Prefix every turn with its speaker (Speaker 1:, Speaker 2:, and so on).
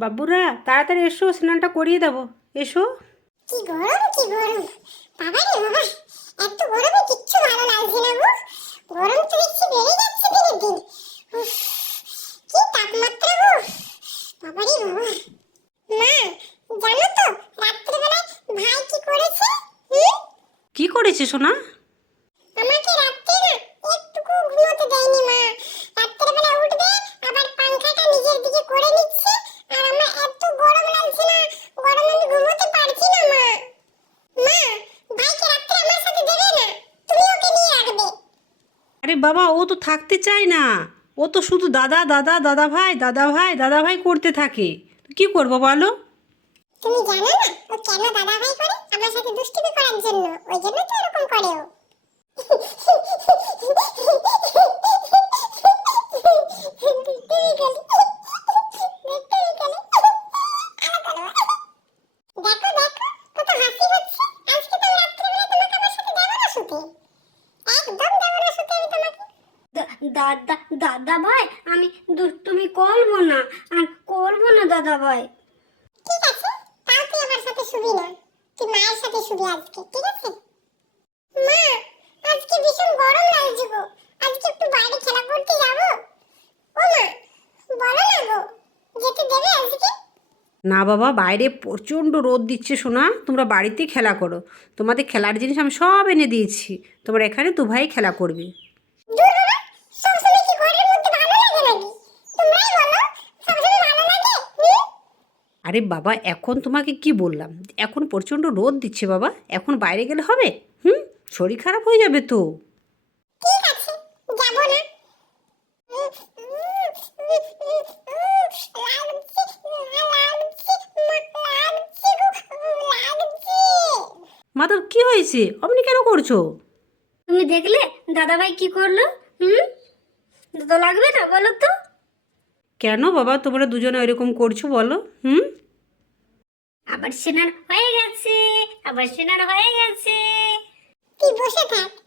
Speaker 1: বাবুরা তাড়াতাড়ি এসো স্নানটা করিয়ে দেবো। এসো।
Speaker 2: কি গরম কি গরম। বাবা রে বাবা এত গরমে কিচ্ছু ভালো লাগছে না গো। গরম তো দেখছি বেড়ে যাচ্ছে দিনের দিন উফ, কি তাপমাত্রা গো। বাবা রে বাবা। মা জানো তো রাত্রিবেলায় ভাই কি করেছে?
Speaker 1: কি করেছে সোনা
Speaker 2: আমাকে রাত্রে না একটুকু ঘুমোতে দেয়নি মা রাত্রেবেলা উঠবে আবার পাংখাটা নিজের দিকে করে নিচ্ছে আর আমার এত গরম লাগছে না গরম আমি ঘুমোতে পারছি না মা মা ভাইকে রাত্রে আমার সাথে দেবে না তুমি ওকে নিয়ে রাখবে
Speaker 1: আরে বাবা, ও তো থাকতে চায় না। ও তো শুধু দাদা দাদা দাদা ভাই দাদা ভাই দাদা ভাই করতে থাকে। কি করব বলো?
Speaker 2: তুমি জানো না, ও কেন দাদা ভাই করে? আমার সাথে দুষ্টুমি করার জন্য। ওই জন্য তো এরকম করে ও দুষ্টুমি করে। দুষ্টুমি করে। দেখো দেখো কত হাসি হচ্ছে আজকে তো রাত্রিবেলা তোমাকে আমার সাথে দেবো না শুতে একদম দেবো না শুতে আমি তোমাকে
Speaker 3: দাদা দাদা ভাই আমি দুষ্টুমি করব না। আর করব না দাদা ভাই
Speaker 2: ঠিক আছে তাও তুই আমার সাথে শুবি না। তুই মায়ের সাথে শুবি আজকে ঠিক আছে? মা আজকে ভীষণ গরম লাগছে গো। আজকে একটু বাইরে খেলা করতে যাব। ও মা বলো না গো যেতে দেবে আজকে?
Speaker 1: না বাবা বাইরে প্রচণ্ড রোদ দিচ্ছে সোনা। তোমরা বাড়িতে খেলা করো। তোমাদের খেলার জিনিস আমি সব এনে দিয়েছি। তোমরা এখানে দু ভাই খেলা করবে
Speaker 2: দূর বাবা সবসময় কি ঘরের মধ্যে ভালো লাগে নাকি তোমরাই বলো সবসময় ভালো লাগে হুম?
Speaker 1: আরে বাবা এখন তোমাকে কি বললাম? এখন প্রচণ্ড রোদ দিচ্ছে বাবা। এখন বাইরে গেলে হবে? হুম? শরীর খারাপ হয়ে যাবে তো।
Speaker 2: ঠিক আছে যাব না।
Speaker 1: মাধব কি হয়েছে? অমনি কেন করছ?
Speaker 3: তুমি দেখলে দাদা ভাই কি করল? হুম? তো লাগবে না বলো তো।
Speaker 1: কেন বাবা তোমরা দুজনে এরকম করছ বলো? হুম?
Speaker 3: আবার সেনার হয়ে গেছে আবার সেনার হয়ে গেছে।
Speaker 2: কি বসে থাক।